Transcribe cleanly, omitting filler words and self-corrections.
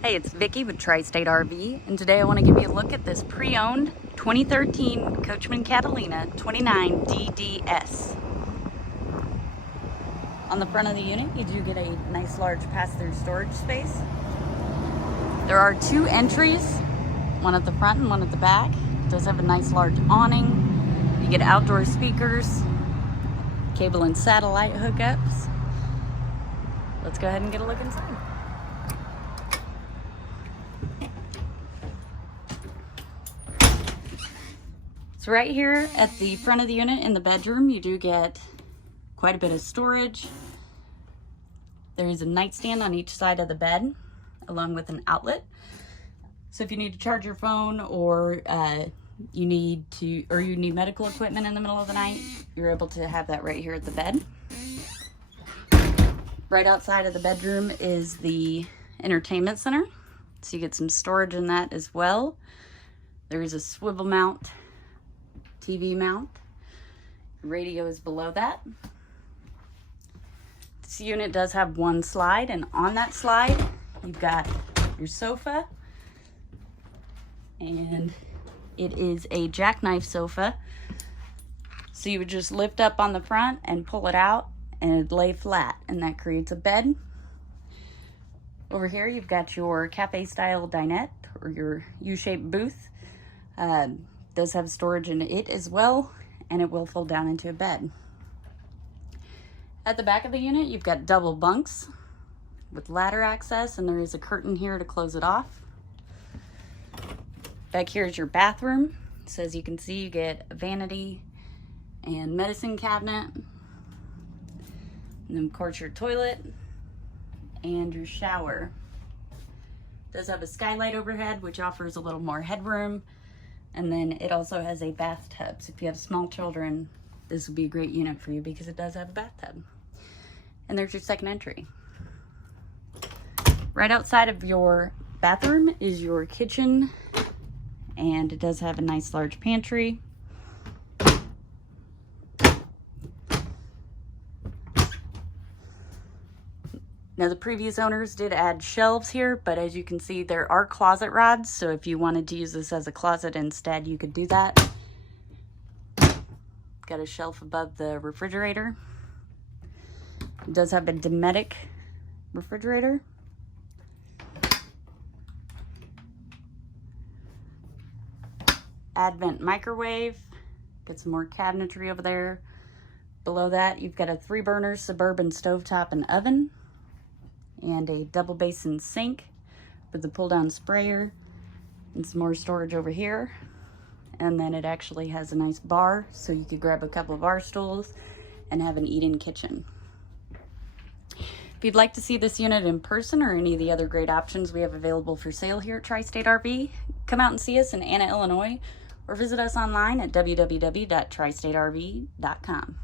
Hey, it's Vicky with Tri-State RV, and today I want to give you a look at this pre-owned 2013 Coachmen Catalina 29 DDS. On the front of the unit, you do get a nice large pass-through storage space. There are two entries, one at the front and one at the back. It does have a nice large awning. You get outdoor speakers, cable and satellite hookups. Let's go ahead and get a look inside. So right here at the front of the unit in the bedroom, you do get quite a bit of storage. There is a nightstand on each side of the bed, along with an outlet. So if you need to charge your phone, or you need medical equipment in the middle of the night, you're able to have that right here at the bed. Right outside of the bedroom is the entertainment center, so you get some storage in that as well. There is a swivel mount, TV mount. The radio is below that. This unit does have one slide, and on that slide you've got your sofa, and it is a jackknife sofa. So you would just lift up on the front and pull it out, and it'd lay flat, and that creates a bed. Over here you've got your cafe style dinette, or your U-shaped booth. Does have storage in it as well, and it will fold down into a bed. At the back of the unit, you've got double bunks with ladder access, and there is a curtain here to close it off. Back here is your bathroom. So as you can see, you get a vanity and medicine cabinet, and then of course your toilet and your shower. It does have a skylight overhead, which offers a little more headroom. And then it also has a bathtub. So if you have small children, this would be a great unit for you because it does have a bathtub. And there's your second entry. Right outside of your bathroom is your kitchen, and it does have a nice large pantry. Now the previous owners did add shelves here, but as you can see, there are closet rods. So if you wanted to use this as a closet instead, you could do that. Got a shelf above the refrigerator. It does have a Dynamax refrigerator. Advent microwave. Got some more cabinetry over there. Below that, you've got a 3-burner Suburban stovetop and oven, and a double basin sink with the pull down sprayer, and some more storage over here. And then it actually has a nice bar, so you could grab a couple of bar stools and have an eat-in kitchen. If you'd like to see this unit in person, or any of the other great options we have available for sale here at Tri-State RV, come out and see us in Anna, Illinois, or visit us online at www.tristaterv.com.